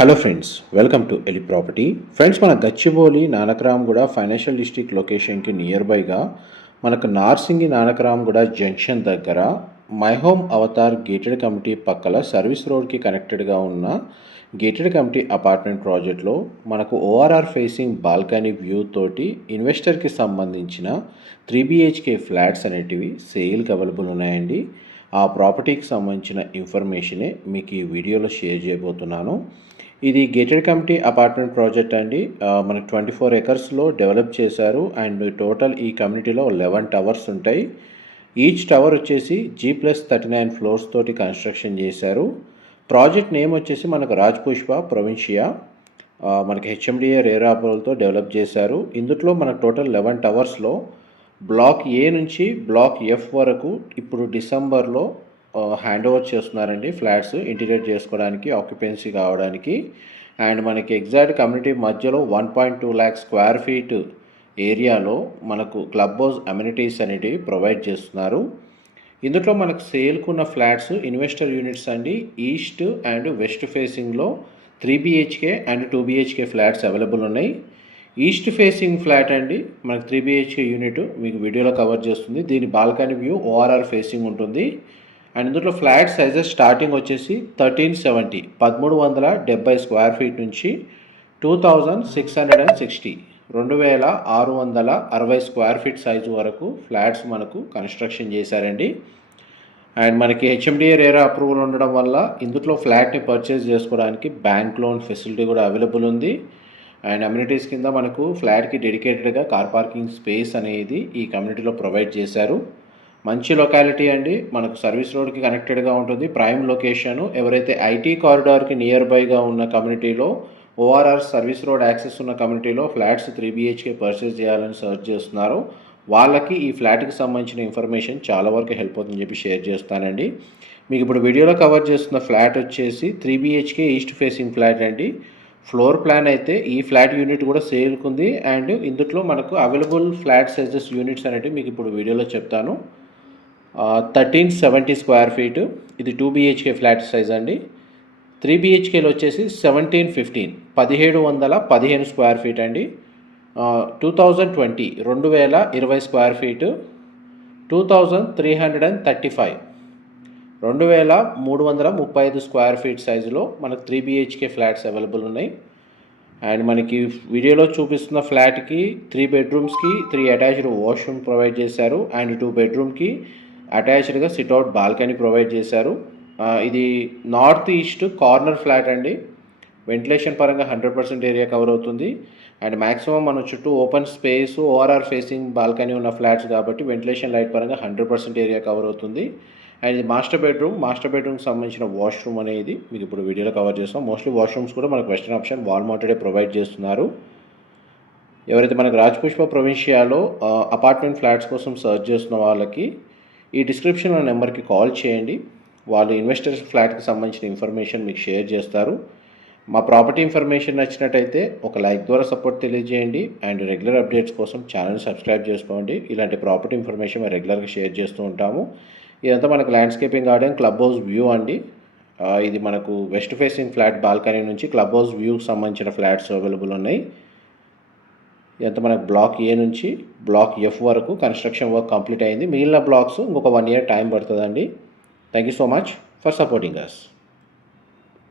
Hello friends, welcome to Eli property. Friends, మన Gachibowli Nanakramguda financial district లొకేషన్కి near బైగా మనకు నార్సింగి నానక్రామ్గూడ జంక్షన్ దగ్గర My Home Avatar gated community పక్కల సర్వీస్ రోడ్కి కనెక్టెడ్గా ఉన్న గేటెడ్ కమిటీ అపార్ట్మెంట్ ప్రాజెక్ట్లో మనకు ఓఆర్ఆర్ ఫేసింగ్ బాల్కనీ వ్యూ తోటి ఇన్వెస్టర్కి సంబంధించిన 3 BHK ఫ్లాట్స్ అనేటివి సేల్కి అవైలబుల్ ఉన్నాయండి. ఆ ప్రాపర్టీకి సంబంధించిన ఇన్ఫర్మేషనే మీకు ఈ వీడియోలో షేర్ చేయబోతున్నాను. ఇది గేటెడ్ కమిటీ అపార్ట్మెంట్ ప్రాజెక్ట్ అండి. మనకు 24 ఎకర్స్లో డెవలప్ చేశారు. అండ్ టోటల్ ఈ కమ్యూనిటీలో 11 టవర్స్ ఉంటాయి. ఈచ్ టవర్ వచ్చేసి G+39 ఫ్లోర్స్ తోటి కన్స్ట్రక్షన్ చేశారు. ప్రాజెక్ట్ నేమ్ వచ్చేసి మనకు రాజ్పుష్ప ప్రొవిన్షియా. మనకి HMDA రేరా అప్రూవల్తో డెవలప్ చేశారు. ఇందులో మనకు టోటల్ 11 టవర్స్లో బ్లాక్ ఏ నుంచి బ్లాక్ F వరకు ఇప్పుడు డిసెంబర్లో హ్యాండ్ ఓవర్ చేస్తున్నారండి. ఫ్లాట్స్ ఇంటీగ్రేట్ చేసుకోవడానికి, ఆక్యుపెన్సీ కావడానికి. అండ్ మనకి ఎగ్జాక్ట్ కమ్యూనిటీ మధ్యలో 1.2 lakh స్క్వేర్ ఫీట్ ఏరియాలో మనకు క్లబ్ హౌస్ అమ్యూనిటీస్ అనేటివి ప్రొవైడ్ చేస్తున్నారు. ఇందులో మనకు సేల్కున్న ఫ్లాట్స్ ఇన్వెస్టర్ యూనిట్స్ అండి. ఈస్ట్ అండ్ వెస్ట్ ఫేసింగ్లో 3 BHK and 2 BHK flats available ఉన్నాయి. ఈస్ట్ ఫేసింగ్ ఫ్లాట్ అండి మనకు 3 BHK యూనిట్ మీకు వీడియోలో కవర్ చేస్తుంది. దీని బాల్కనీ వ్యూ ORR ఫేసింగ్ ఉంటుంది. అండ్ ఇందులో ఫ్లాట్ సైజెస్ స్టార్టింగ్ వచ్చేసి 1370 స్క్వేర్ ఫీట్ నుంచి 2660 2660 స్క్వేర్ ఫీట్ సైజు వరకు ఫ్లాట్స్ మనకు కన్స్ట్రక్షన్ చేశారండి. అండ్ మనకి HMDA రేరా అప్రూవల్ ఉండడం వల్ల ఇందులో ఫ్లాట్ని పర్చేస్ చేసుకోవడానికి బ్యాంక్ లోన్ ఫెసిలిటీ కూడా అవైలబుల్ ఉంది. అండ్ అమ్యూనిటీస్ కింద మనకు ఫ్లాట్కి డెడికేటెడ్గా కార్ పార్కింగ్ స్పేస్ అనేది ఈ కమ్యూనిటీలో ప్రొవైడ్ చేశారు. మంచి లొకాలిటీ అండి. మనకు సర్వీస్ రోడ్కి కనెక్టెడ్గా ఉంటుంది. Prime location. ఎవరైతే ఐటీ కారిడార్కి నియర్ బైగా ఉన్న కమ్యూనిటీలో ఓఆర్ఆర్ సర్వీస్ రోడ్ యాక్సెస్ ఉన్న కమ్యూనిటీలో ఫ్లాట్స్ 3 BHK పర్చేస్ చేయాలని సర్చ్ చేస్తున్నారో వాళ్ళకి ఈ ఫ్లాట్కి సంబంధించిన ఇన్ఫర్మేషన్ చాలా వరకు హెల్ప్ అవుతుందని చెప్పి షేర్ చేస్తానండి. మీకు ఇప్పుడు వీడియోలో కవర్ చేస్తున్న ఫ్లాట్ వచ్చేసి 3 BHK ఈస్ట్ ఫేసింగ్ ఫ్లాట్ అండి. ఫ్లోర్ ప్లాన్ అయితే ఈ ఫ్లాట్ యూనిట్ కూడా సేల్కి ఉంది. అండ్ ఇందులో మనకు అవైలబుల్ ఫ్లాట్ సైజెస్ యూనిట్స్ అనేవి మీకు ఇప్పుడు వీడియోలో చెప్తాను. 1370 స్క్వేర్ ఫీట్ ఇది 2 BHK ఫ్లాట్ సైజ్ అండి. 3 BHKలో వచ్చేసి 1715 స్క్వేర్ ఫీట్ అండి. 2020 స్క్వేర్ ఫీట్ 2335 2335 స్క్వేర్ ఫీట్ సైజులో మనకు 3 BHK ఫ్లాట్స్ అవైలబుల్ ఉన్నాయి. అండ్ మనకి వీడియోలో చూపిస్తున్న ఫ్లాట్కి 3 బెడ్రూమ్స్కి 3 అటాచ్డ్ వాష్రూమ్ ప్రొవైడ్ చేశారు. అండ్ 2 బెడ్రూమ్కి అటాచ్డ్గా సిట్అవుట్ బాల్కనీ ప్రొవైడ్ చేశారు. ఇది నార్త్ ఈస్ట్ కార్నర్ ఫ్లాట్ అండి. వెంటిలేషన్ పరంగా 100% ఏరియా కవర్ అవుతుంది. అండ్ మ్యాక్సిమం మన చుట్టూ open space ORR facing balcony ఉన్న ఫ్లాట్స్ కాబట్టి వెంటిలేషన్ లైట్ పరంగా 100% ఏరియా కవర్ అవుతుంది. అండ్ ఇది మాస్టర్ బెడ్రూమ్కి సంబంధించిన వాష్రూమ్ అనేది మీకు ఇప్పుడు వీడియోలో కవర్ చేస్తాం. మోస్ట్లీ వాష్రూమ్స్ కూడా మనకు వెస్టర్న్ ఆప్షన్ వాల్ మౌంటెడే ప్రొవైడ్ చేస్తున్నారు. ఎవరైతే మనకు రాజ్పుష్ప ప్రొవిన్షియాలో అపార్ట్మెంట్ ఫ్లాట్స్ కోసం సర్చ్ చేస్తున్న వాళ్ళకి ఈ డిస్క్రిప్షన్లో నెంబర్కి కాల్ చేయండి. వాళ్ళు ఇన్వెస్టర్స్ ఫ్లాట్కి సంబంధించిన ఇన్ఫర్మేషన్ మీకు షేర్ చేస్తారు. మా ప్రాపర్టీ ఇన్ఫర్మేషన్ నచ్చినట్టయితే ఒక లైక్ ద్వారా సపోర్ట్ తెలియజేయండి. అండ్ రెగ్యులర్ అప్డేట్స్ కోసం ఛానల్ సబ్స్క్రైబ్ చేసుకోండి. ఇలాంటి ప్రాపర్టీ ఇన్ఫర్మేషన్ మేము రెగ్యులర్గా షేర్ చేస్తూ ఉంటాము. ఇదంతా మనకు landscaping garden club house view అండి. ఇది మనకు వెస్ట్ ఫేసింగ్ ఫ్లాట్ బాల్కనీ నుంచి క్లబ్ హౌస్ వ్యూకి సంబంధించిన ఫ్లాట్స్ అవైలబుల్ ఉన్నాయి. ఇదంతా మనకు బ్లాక్ ఏ నుంచి బ్లాక్ F వరకు కన్స్ట్రక్షన్ వర్క్ కంప్లీట్ అయింది. మిగిలిన బ్లాక్స్ ఇంకొక 1 year టైం పడుతుందండి. Thank you so much for supporting us.